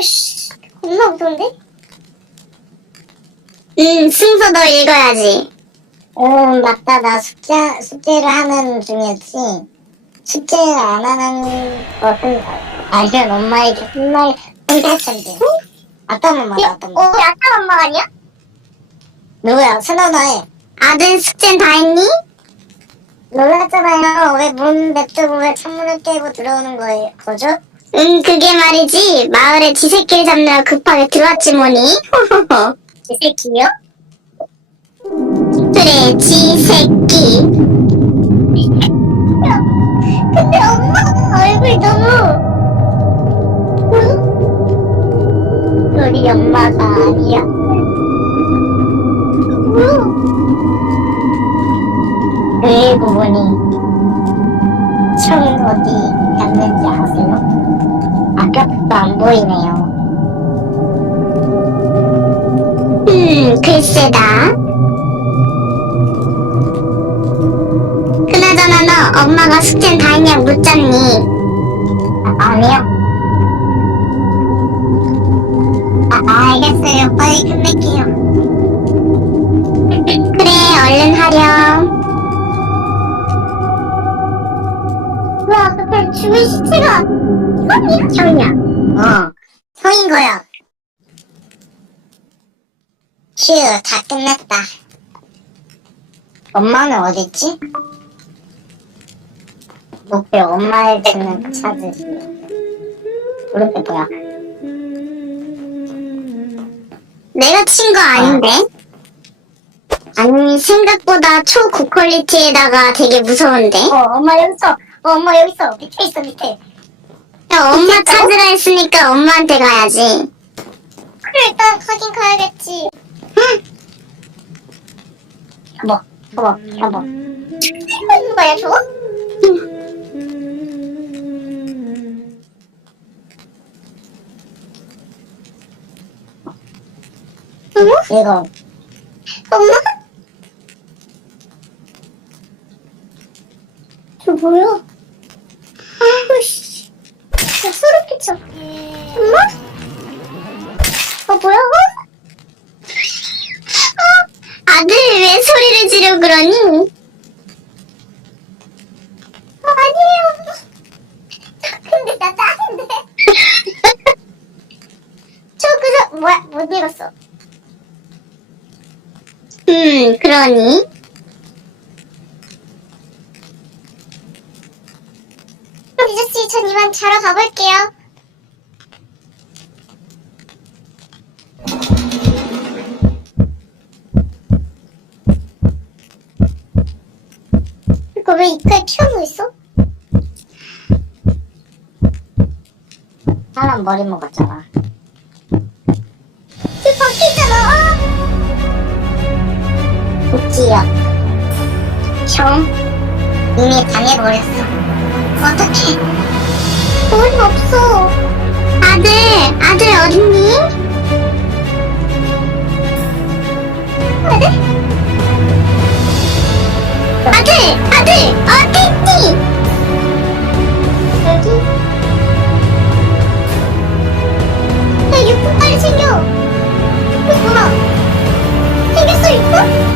아이씨 무서운데? 음 순서도 읽어야지. 오 맞다. 나 숙제 숙제를 하는 중이었지. 숙제를 안 하는 것을 알면 엄마에게 혼날 혼날 텐데 아따 엄마다 아따 엄마 어 아따 엄마 어, 어, 아니야? 누구야? 천원아에 아들 숙제 다 했니? 놀랐잖아요. 왜 문 냅두고 왜 창문을 깨고 들어오는 거, 거죠? 응, 그게 말이지. 마을에 쥐새끼를 잡느라 급하게 들어왔지 뭐니? 이 새끼요? 그래, 쥐새끼. 근데 엄마 얼굴 너무 우리 엄마가 아니야. 그리고 처음 어디 갔는지 아세요? 아까부터 안 보이네요. 음, 글쎄다. 그나저나 너 엄마가 숙제는 다 했냐고 묻잖니. 아, 아니요. 아, 알겠어요. 빨리 끝낼게요. 죽은 시체가 형이야? 형이야. 어, 형인 거야. 휴, 다 끝냈다. 엄마는 어딨지? 목표 엄마의 주는 찾으시. 그렇게 뭐야? 내가 친 거 아닌데? 아니, 생각보다 초고퀄리티에다가 되게 무서운데? 어, 엄마 여기 있 어. 어, 엄마 여기 있어. 밑에 있어, 밑에. 야, 엄마 찾으라 했으니까 엄마한테 가야지. 그래 일단 가긴 가야겠지 여보, 여보, 여보. 이거 있는 거야 저거? 이거, 엄마? 저 뭐야? 어 뭐야? 어? 아들, 왜 소리를 지르 그러니? 어, 아니에요 근데 나 짱인데 저 그저 뭐야 못 읽었어 음, 그러니? 이저씨 전 이만 자러 가볼게요 입가에 피어놓 있어? 사람 머리 먹었잖아. 저 밖에 있잖아 아! 복지야. 형, 이미 당해버렸어. 어떡해. 머리가 없어 아들, 아들 어딨니? 아들!